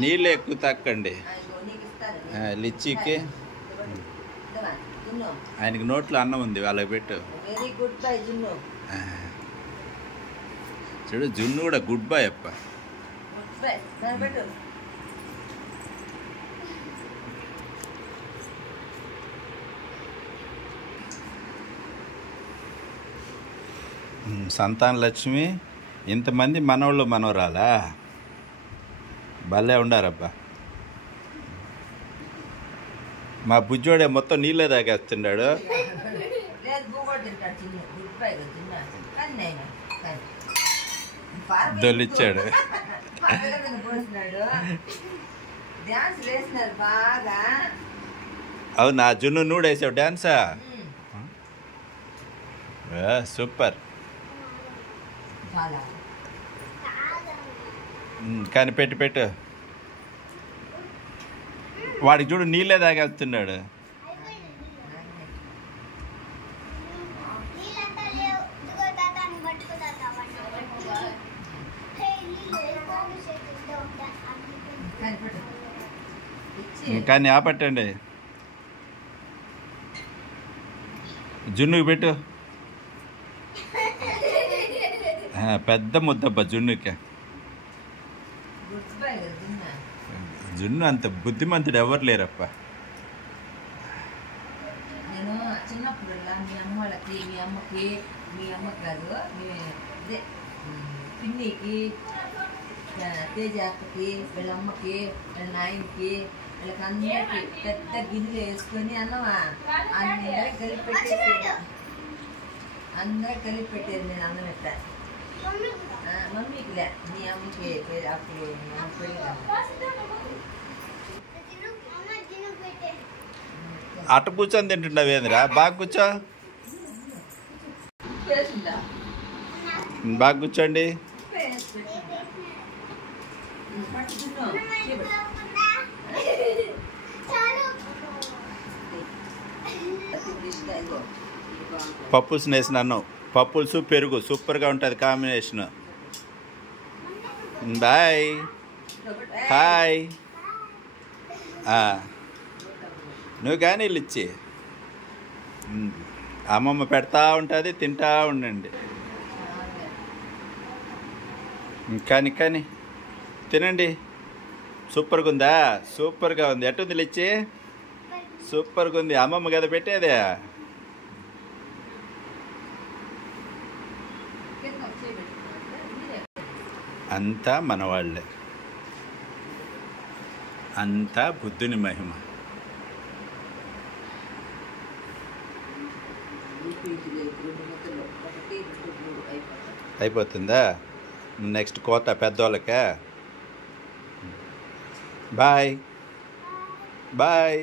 నీళ్ళు ఎక్కువ తక్కండి లిచ్చికి. ఆయనకి నోట్లో అన్నం ఉంది, వాళ్ళకి పెట్టు. వెరీ గుడ్ బై జున్ను. చూడు జున్ను కూడా గుడ్ బై అప్ప. గుడ్ బై పెట్టు. సంతాన లక్ష్మి ఇంతమంది మనోళ్ళు మనవరాలా భలే ఉండారబ్బా. మా బుజ్జోడే మొత్తం నీళ్ళే తాగేస్తున్నాడు. దొల్లిచ్చాడు. అవునా జున్ను నూడేసావు డాన్సా? సూపర్. కానీ పెట్టు వాడికి చూడు నీళ్ళే తాగేస్తున్నాడు. కానీ ఆపట్టండి. జున్నుకి పెట్టు. పెద్ద ముద్దబ్బా జున్నుకి. జున్ను అంత బుద్ధిమంతుడు ఎవరు లేరప్ప. నేను చిన్నప్పుడు మీ అమ్మ వాళ్ళకి మీ అమ్మకి కాదు అదే పిన్నికి తేజ అక్కకి వీళ్ళ అమ్మకి వీళ్ళ నాయనకి వీళ్ళకి అందరికి పెద్ద గిన్నెలు వేసుకొని అన్నమా అందరూ కలిపి పెట్టేసి అందరూ కలిపి పెట్టేది. నేను అన్నం పెట్టా మమ్మీకిలే మీ అమ్మకి అప్పుడు అట్ట కూర్చొని తింటున్నావేంద్రా? బాగా కూర్చో, బాగా కూర్చోండి. పప్పుల్స్ వేసిన అన్నం, పప్పుల్స్ పెరుగు సూపర్గా ఉంటుంది కాంబినేషన్. Bye hi. నువ్వు కానీ వీళ్ళు ఇచ్చి అమ్మమ్మ పెడతా ఉంటుంది, తింటా ఉండండి. కానీ తినండి. సూపర్గా ఉందా? సూపర్గా ఉంది. ఎట్టుంది లిచ్చి? సూపర్గా ఉంది. అమ్మమ్మ కదా పెట్టేదే. అంతా మనవాళ్ళే, అంతా బుద్ధుని మహిమ. అయిపోతుందా? నెక్స్ట్ కోత పెద్దోళ్ళకే. Bye bye.